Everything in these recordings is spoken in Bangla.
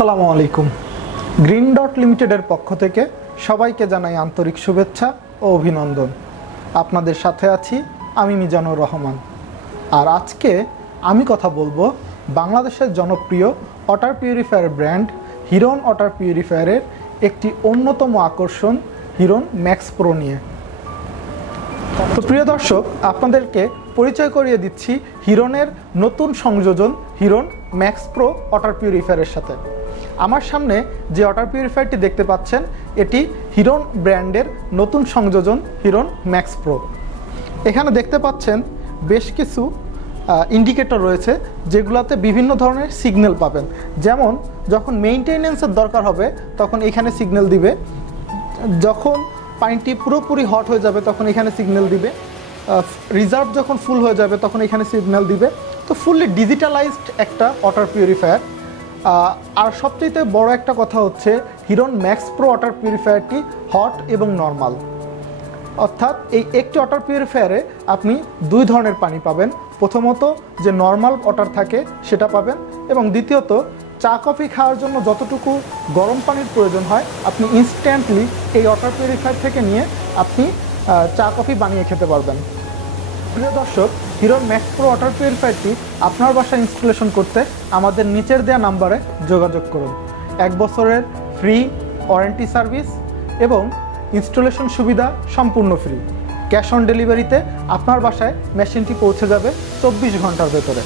আসসালামু আলাইকুম। গ্রিন ডট লিমিটেডের পক্ষ থেকে সবাইকে জানাই আন্তরিক শুভেচ্ছা ও অভিনন্দন। আপনাদের সাথে আছি আমি মিজানুর রহমান। আর আজকে আমি কথা বলবো বাংলাদেশের জনপ্রিয় ওয়াটার পিউরিফায়ার ব্র্যান্ড হিরন ওয়াটার পিউরিফায়ারের একটি অন্যতম আকর্ষণ হিরন ম্যাক্স প্রো নিয়ে। তো প্রিয় দর্শক, আপনাদেরকে পরিচয় করিয়ে দিচ্ছি হিরনের নতুন সংযোজন হিরন ম্যাক্স প্রো ওয়াটার পিউরিফায়ারের সাথে। আমার সামনে যে ওয়াটার পিউরিফায়ারটি দেখতে পাচ্ছেন এটি হিরন ব্র্যান্ডের নতুন সংযোজন হিরন ম্যাক্স প্রো। এখানে দেখতে পাচ্ছেন বেশ কিছু ইন্ডিকেটর রয়েছে যেগুলোতে বিভিন্ন ধরনের সিগন্যাল পাবেন। যেমন যখন মেইনটেনেন্সের দরকার হবে তখন এখানে সিগন্যাল দিবে, যখন পানিটি পুরোপুরি হট হয়ে যাবে তখন এখানে সিগন্যাল দিবে, রিজার্ভ যখন ফুল হয়ে যাবে তখন এখানে সিগন্যাল দিবে। তো ফুললি ডিজিটালাইজড একটা ওয়াটার পিউরিফায়ার। আর সবচেয়ে বড় একটা কথা হচ্ছে হিরন ম্যাক্স প্রো ওয়াটার পিউরিফায়ারটি হট এবং নর্মাল, অর্থাৎ এই একটি ওয়াটার পিউরিফায়ারে আপনি দুই ধরনের পানি পাবেন। প্রথমত যে নর্মাল ওয়াটার থাকে সেটা পাবেন, এবং দ্বিতীয়ত চা কফি খাওয়ার জন্য যতটুকু গরম পানির প্রয়োজন হয় আপনি ইনস্ট্যান্টলি এই ওয়াটার পিউরিফায়ার থেকে নিয়ে আপনি চা কফি বানিয়ে খেতে পারবেন। প্রিয় দর্শক, হিরন ম্যাক্স প্রো ওয়াটার পিউরিফায়ারটি আপনার বাসায় ইনস্টলেশন করতে আমাদের নিচের দেওয়া নাম্বারে যোগাযোগ করুন। 1 বছরের ফ্রি ওয়ারেন্টি সার্ভিস এবং ইনস্টলেশন সুবিধা সম্পূর্ণ ফ্রি। ক্যাশ অন ডেলিভারিতে আপনার বাসায় মেশিনটি পৌঁছে যাবে 24 ঘন্টার ভেতরে।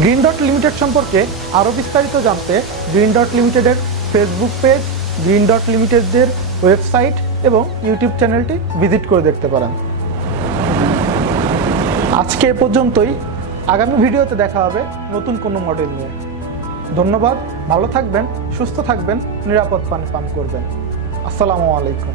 গ্রিন ডট লিমিটেড সম্পর্কে আরও বিস্তারিত জানতে গ্রিন ডট লিমিটেডের ফেসবুক পেজ, গ্রিন ডট লিমিটেডের ওয়েবসাইট এবং ইউটিউব চ্যানেলটি ভিজিট করে দেখতে পারেন। আজকে এ পর্যন্তই। আগামী ভিডিওতে দেখা হবে নতুন কোনো মডেল নিয়ে। ধন্যবাদ, ভালো থাকবেন, সুস্থ থাকবেন, নিরাপদ পানি পান করবেন। আসসালামু আলাইকুম।